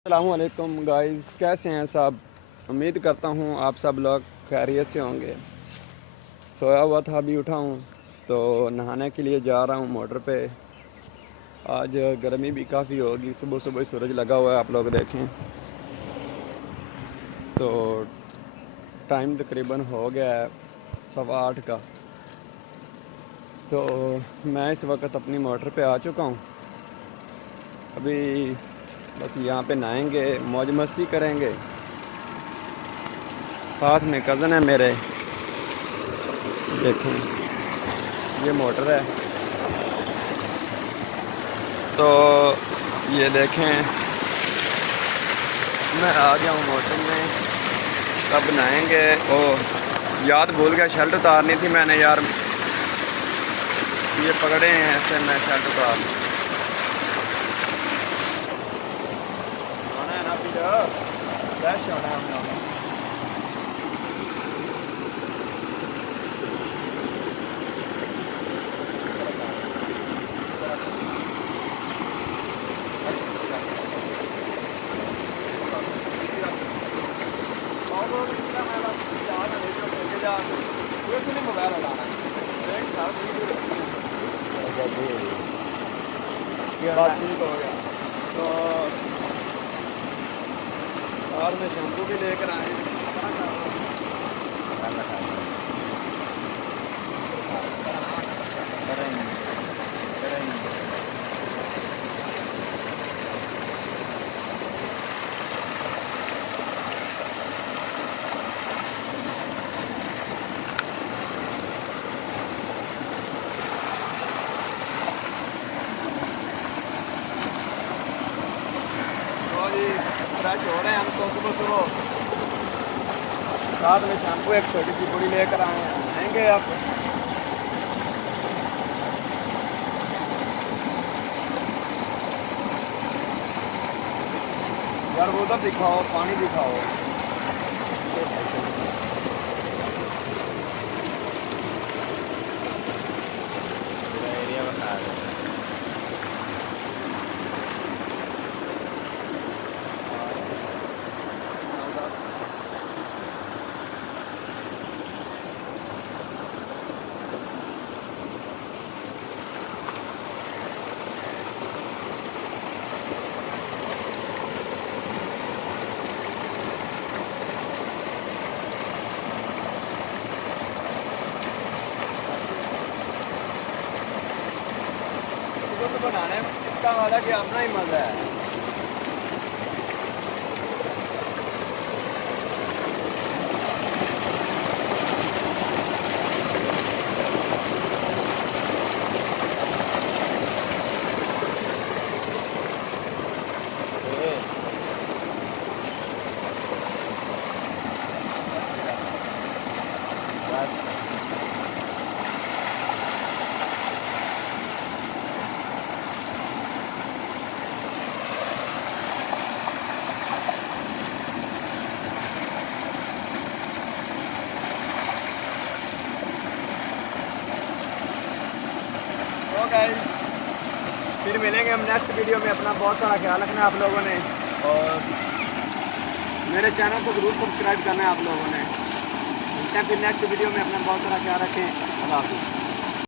अस्सलामुअलैकुम गाइस, कैसे हैं सब। उम्मीद करता हूँ आप सब लोग खैरियत से होंगे। सोया हुआ था, अभी उठा हूँ तो नहाने के लिए जा रहा हूँ मोटर पे। आज गर्मी भी काफ़ी होगी, सुबह सुबह सूरज लगा हुआ है, आप लोग देखें तो टाइम तकरीबन हो गया है 8:15 का। तो मैं इस वक्त अपनी मोटर पे आ चुका हूँ। अभी बस यहाँ पे नहाएंगे, मौज मस्ती करेंगे। साथ में कज़न है मेरे, देखें ये मोटर है। तो ये देखें, मैं आ गया हूँ मोटर में, तब नहाएंगे। ओ याद भूल गया, शर्ट उतारनी थी मैंने यार। ये पकड़े हैं ऐसे, मैं शर्ट उतार आना है ना, फिर फ्रेश होना है हम लोग। मोबाइल लगाना बात ठीक हो गया। तो और में शैम्पू भी लेकर आए हैं। तो जी फ्रेश हो रहे हैं हम तो सुबह सुबह। साथ में शैम्पू एक छोटी सी पूरी लेकर आए हैं, नहाएंगे आप। यार वो उधर दिखाओ, पानी दिखाओ। सुबह सुबह नहाने में इसका वाला कि अपना ही मज़ा है। तो गाइस फिर मिलेंगे हम नेक्स्ट वीडियो में। अपना बहुत सारा ख्याल रखना है आप लोगों ने, और मेरे चैनल को ज़रूर सब्सक्राइब करना है आप लोगों ने। मिलते हैं फिर नेक्स्ट वीडियो में। अपना बहुत सारा ख्याल रखें। अल्लाह हाफ़िज़।